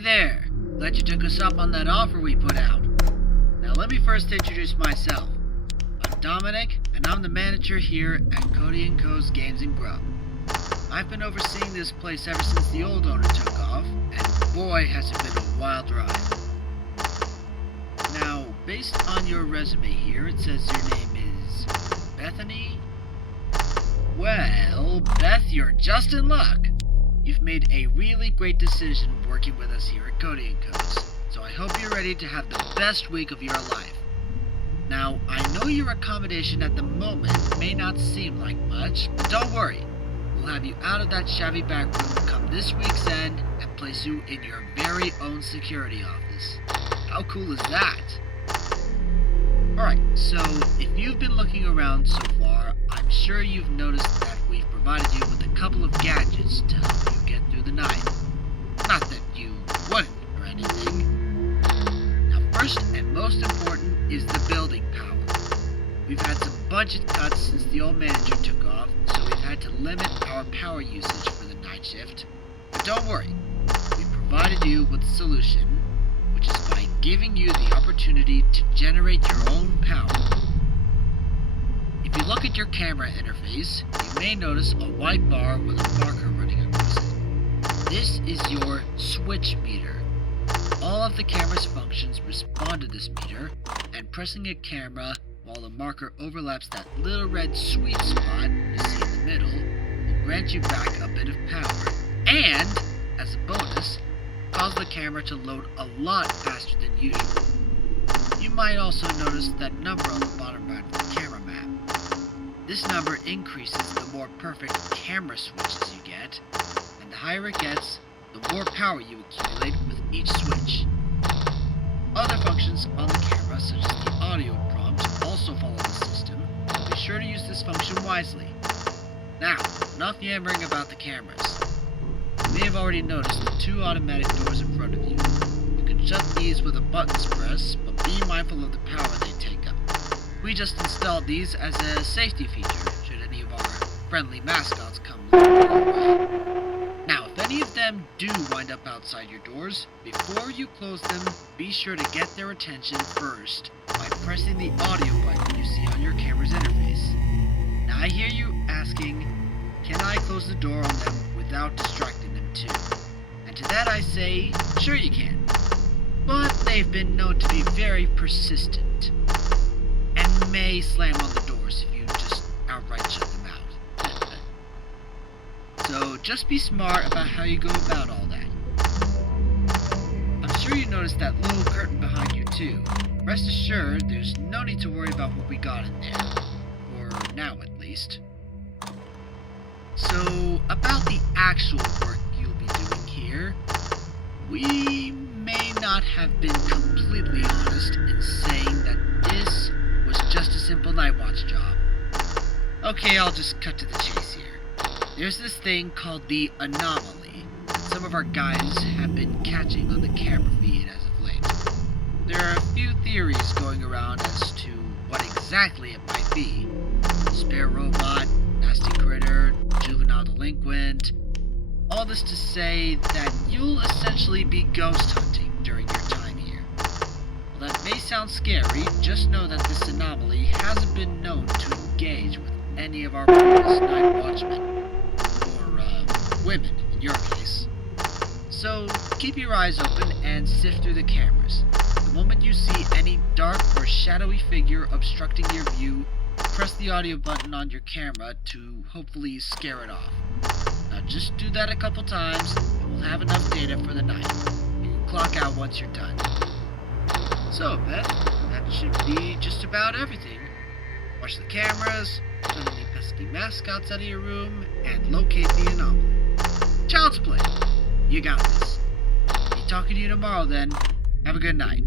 there! Glad you took us up on that offer we put out. Now let me first introduce myself. I'm Dominic, and I'm the manager here at Cody & Co.'s Games & Grub. I've been overseeing this place ever since the old owner took off, and boy has it been a wild ride. Now, based on your resume here, it says your name is Bethany? Well, Beth, you're just in luck. You've made a really great decision working with us here at Cody & Co.'s, so I hope you're ready to have the best week of your life. Now, I know your accommodation at the moment may not seem like much, but don't worry. We'll have you out of that shabby back room come this week's end and place you in your very own security office. How cool is that? Alright, so if you've been looking around so far, I'm sure you've noticed that we've provided you with a couple of gadgets to help you get through the night. Not that you wouldn't or anything. Now, first and most important is the building power. We've had some budget cuts since the old manager took off, so we've had to limit our power usage for the night shift. But don't worry, we provided you with a solution, which is by giving you the opportunity to generate your own power. If you look at your camera interface, you may notice a white bar with a marker running across it. This is your switch meter. All of the camera's functions respond to this meter, and pressing a camera while the marker overlaps that little red sweet spot you see in the middle will grant you back a bit of power, and, as a bonus, cause the camera to load a lot faster than usual. You might also notice that number on the bottom right of the camera map. This number increases the more perfect camera switches you get, and the higher it gets, the more power you accumulate with each switch. Other functions on the camera, such as the audio prompt, also follow the system, so be sure to use this function wisely. Now, enough yammering about the cameras. You may have already noticed the two automatic doors in front of you. You can shut these with a buttons press, but be mindful of the power they take up. We just installed these as a safety feature, should any of our friendly mascots come along the way. Now, if any of them do wind up outside your doors, before you close them, be sure to get their attention first by pressing the audio button you see on your camera's interface. Now, I hear you asking, can I close the door on them without distracting them too? And to that I say, sure you can. But they've been known to be very persistent, and may slam on the doors if you just outright shut them out. So just be smart about how you go about all that. I'm sure you noticed that little curtain behind you too. Rest assured, there's no need to worry about what we got in there. For now, at least. So, about the actual work you'll be doing here, we may not have been completely honest in saying that this was just a simple night watch job. Okay, I'll just cut to the chase here. There's this thing called the anomaly that some of our guys have been catching on the camera feed as of late. There are a few theories going around as to what exactly it might be. Spare robot, nasty critter, juvenile delinquent. All this to say that you'll essentially be ghost hunting during your time here. While that may sound scary, just know that this anomaly hasn't been known to engage with any of our previous night watchmen. Women, in your case. So, keep your eyes open and sift through the cameras. The moment you see any dark or shadowy figure obstructing your view, press the audio button on your camera to hopefully scare it off. Now just do that a couple times, and we'll have enough data for the night. You can clock out once you're done. So, Beth, that should be just about everything. Watch the cameras, turn any pesky mascots out of your room, and locate the anomaly. Child's play. You got this. Be talking to you tomorrow then. Have a good night.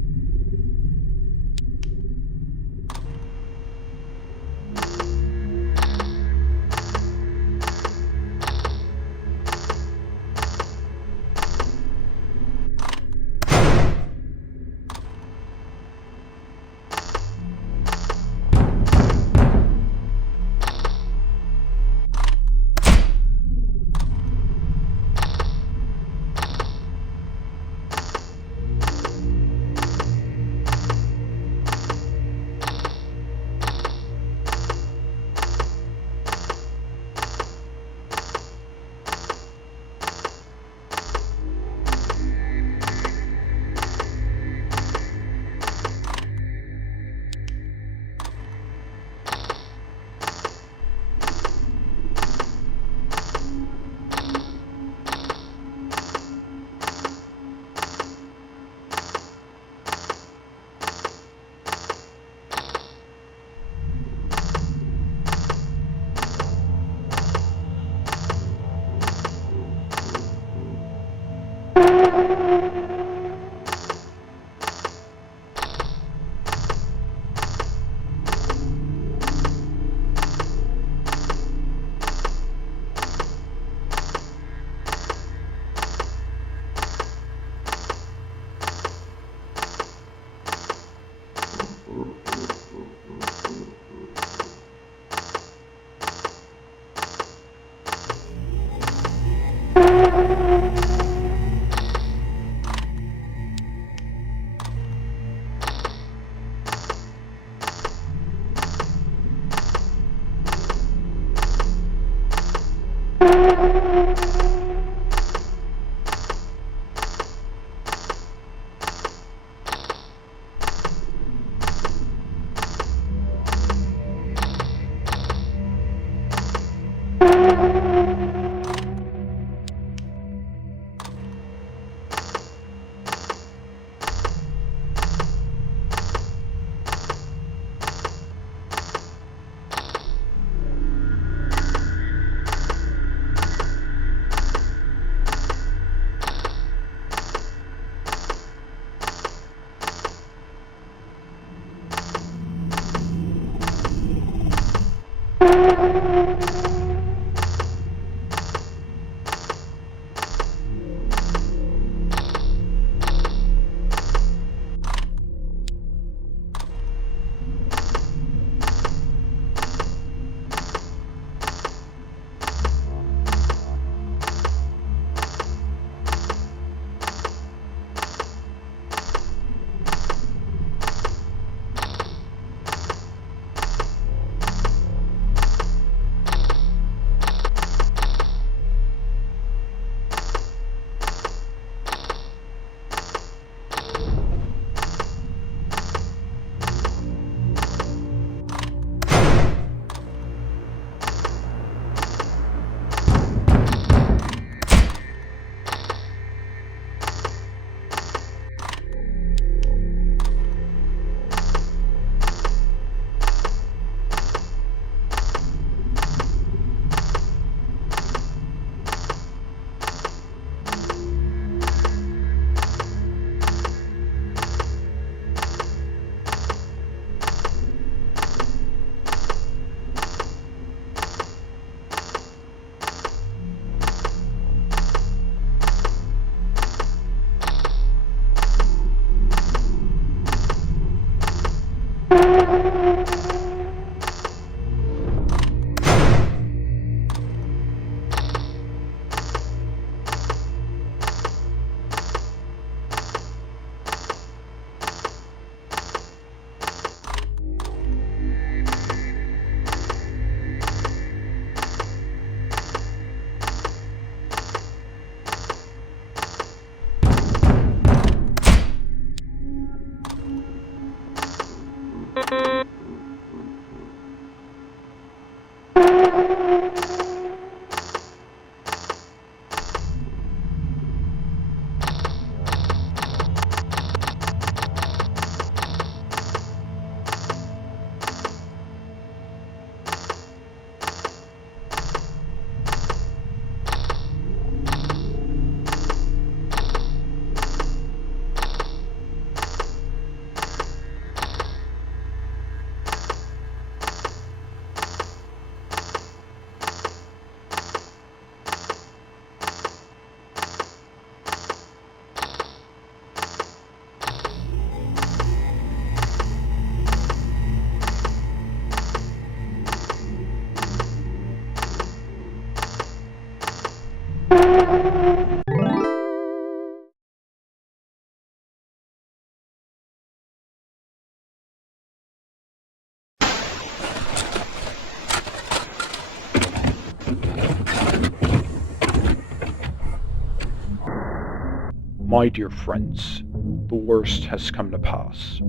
My dear friends, the worst has come to pass.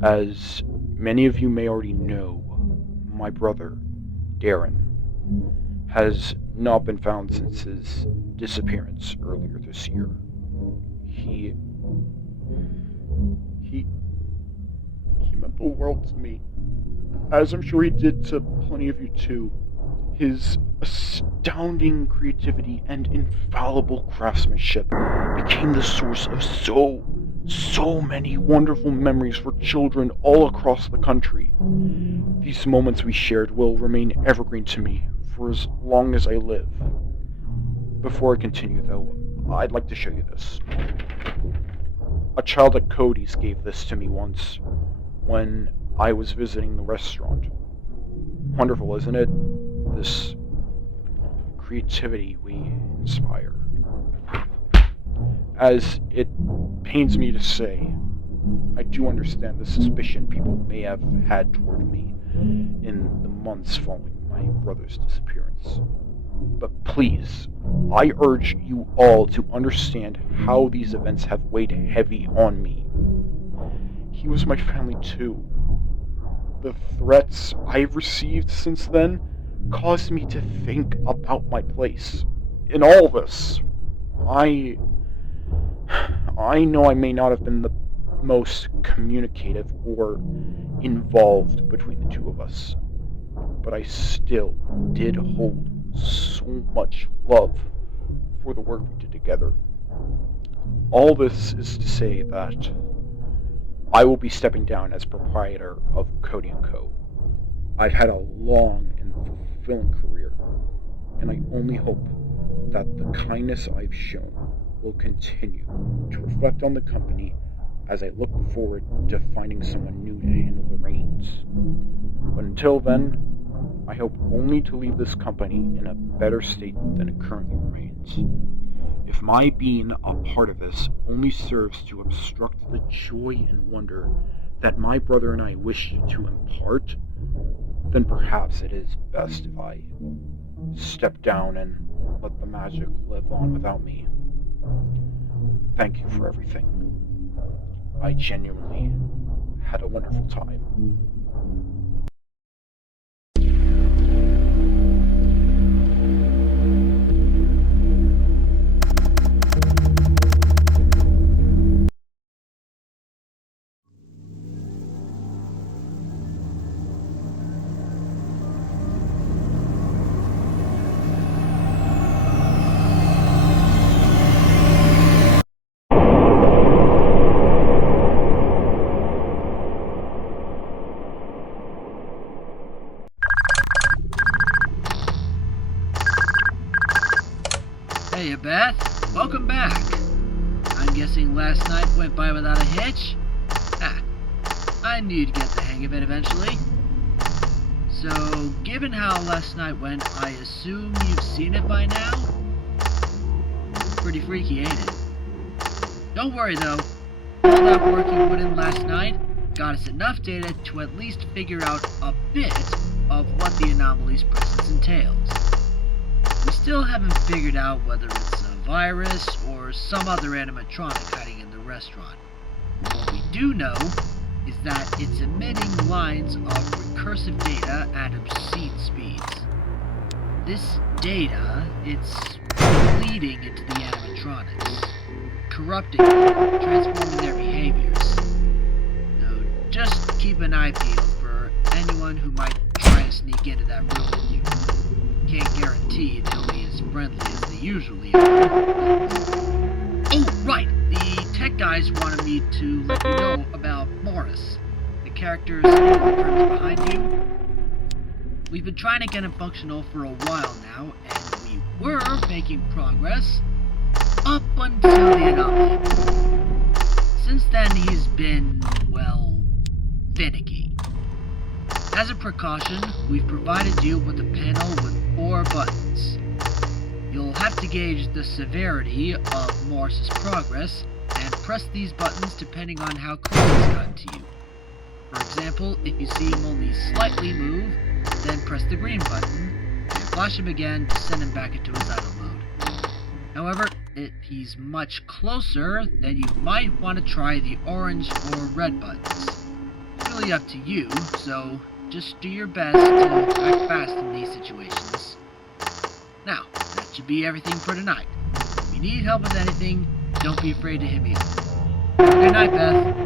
As many of you may already know, my brother, Darren, has not been found since his disappearance earlier this year. He he he meant the world to me, as I'm sure he did to plenty of you too. His astounding creativity and infallible craftsmanship became the source of so many wonderful memories for children all across the country. These moments we shared will remain evergreen to me for as long as I live. Before I continue, though, I'd like to show you this. A child at Cody's gave this to me once when I was visiting the restaurant. Wonderful, isn't it? This creativity we inspire. As it pains me to say, I do understand the suspicion people may have had toward me in the months following my brother's disappearance. But please, I urge you all to understand how these events have weighed heavy on me. He was my family too. The threats I've received since then caused me to think about my place in all this. I I know I may not have been the most communicative or involved between the two of us, but I still did hold so much love for the work we did together. All this is to say that I will be stepping down as proprietor of Cody & Co. I've had a long and fulfilling career, and I only hope that the kindness I've shown will continue to reflect on the company as I look forward to finding someone new to handle the reins. But until then, I hope only to leave this company in a better state than it currently remains. If my being a part of this only serves to obstruct the joy and wonder that my brother and I wish you to impart, then perhaps it is best if I step down and let the magic live on without me. Thank you for everything. I genuinely had a wonderful time. Hey, Beth. Welcome back. I'm guessing last night went by without a hitch? Ah, I knew you'd get the hang of it eventually. So, given how last night went, I assume you've seen it by now? Pretty freaky, ain't it? Don't worry though. All that work you put in last night got us enough data to at least figure out a bit of what the anomaly's presence entails. We still haven't figured out whether it's a virus or some other animatronic hiding in the restaurant. What we do know is that it's emitting lines of recursive data at obscene speeds. This data, it's bleeding into the animatronics, corrupting them, transforming their behaviors. So just keep an eye peeled for anyone who might try to sneak into that room with you. Can't guarantee they'll be as friendly as they usually are. Oh, right! The tech guys wanted me to let you know about Morris, the character sitting in the curtains behind you. We've been trying to get him functional for a while now, and we were making progress up until the anomaly. Since then, he's been, well, finicky. As a precaution, we've provided you with a panel with 4 buttons. You'll have to gauge the severity of Morris's progress and press these buttons depending on how close he's gotten to you. For example, if you see him only slightly move, then press the green button and flash him again to send him back into his idle mode. However, if he's much closer, then you might want to try the orange or red buttons. It's really up to you, so just do your best to act fast in these situations. Now, that should be everything for tonight. If you need help with anything, don't be afraid to hit me up. Have a good night, Beth.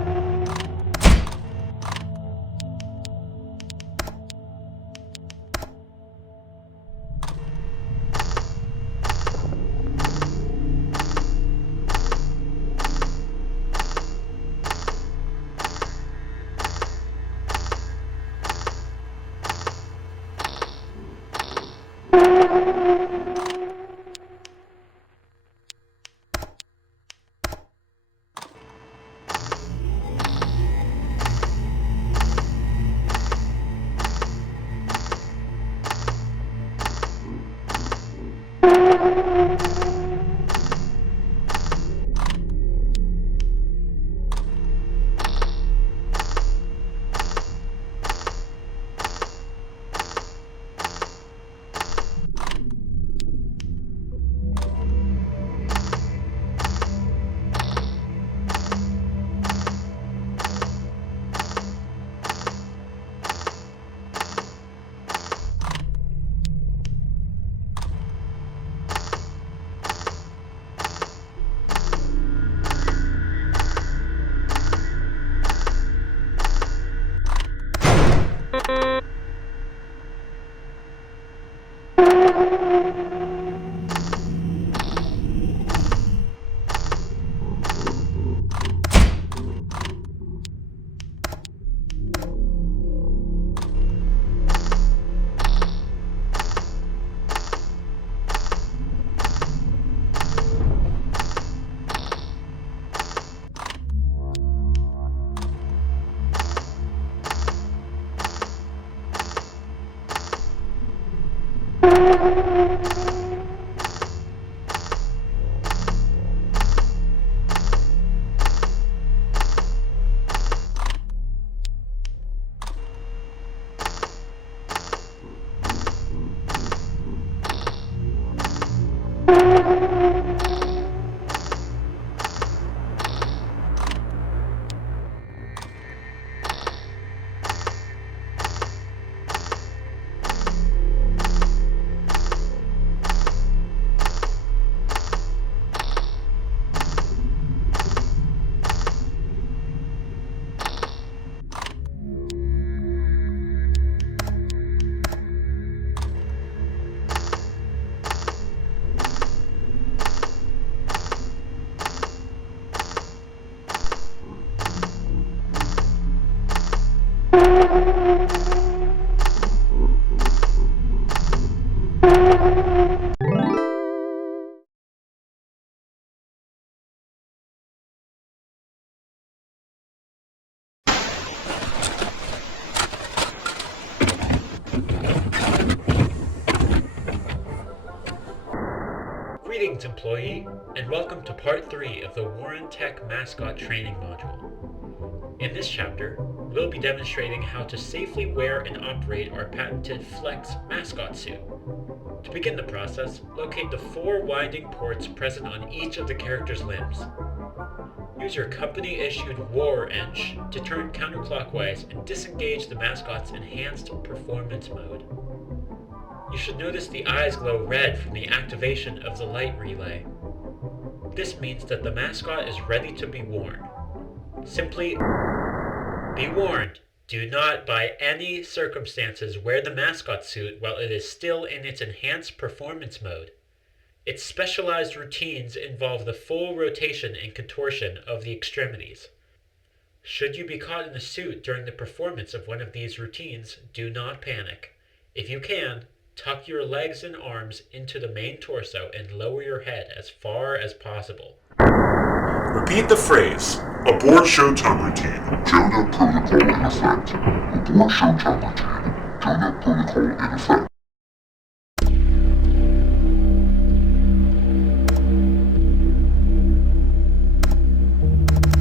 Greetings, employee, and welcome to Part 3 of the Warren Tech Mascot Training Module. In this chapter, we'll be demonstrating how to safely wear and operate our patented Flex mascot suit. To begin the process, locate the 4 winding ports present on each of the character's limbs. Use your company-issued War Wrench to turn counterclockwise and disengage the mascot's enhanced performance mode. You should notice the eyes glow red from the activation of the light relay. This means that the mascot is ready to be worn. Simply be warned, do not by any circumstances wear the mascot suit while it is still in its enhanced performance mode. Its specialized routines involve the full rotation and contortion of the extremities. Should you be caught in the suit during the performance of one of these routines, do not panic. If you can, tuck your legs and arms into the main torso and lower your head as far as possible. Repeat the phrase. Abort showtime routine. Donut protocol in effect. Abort showtime routine. Donut protocol in effect.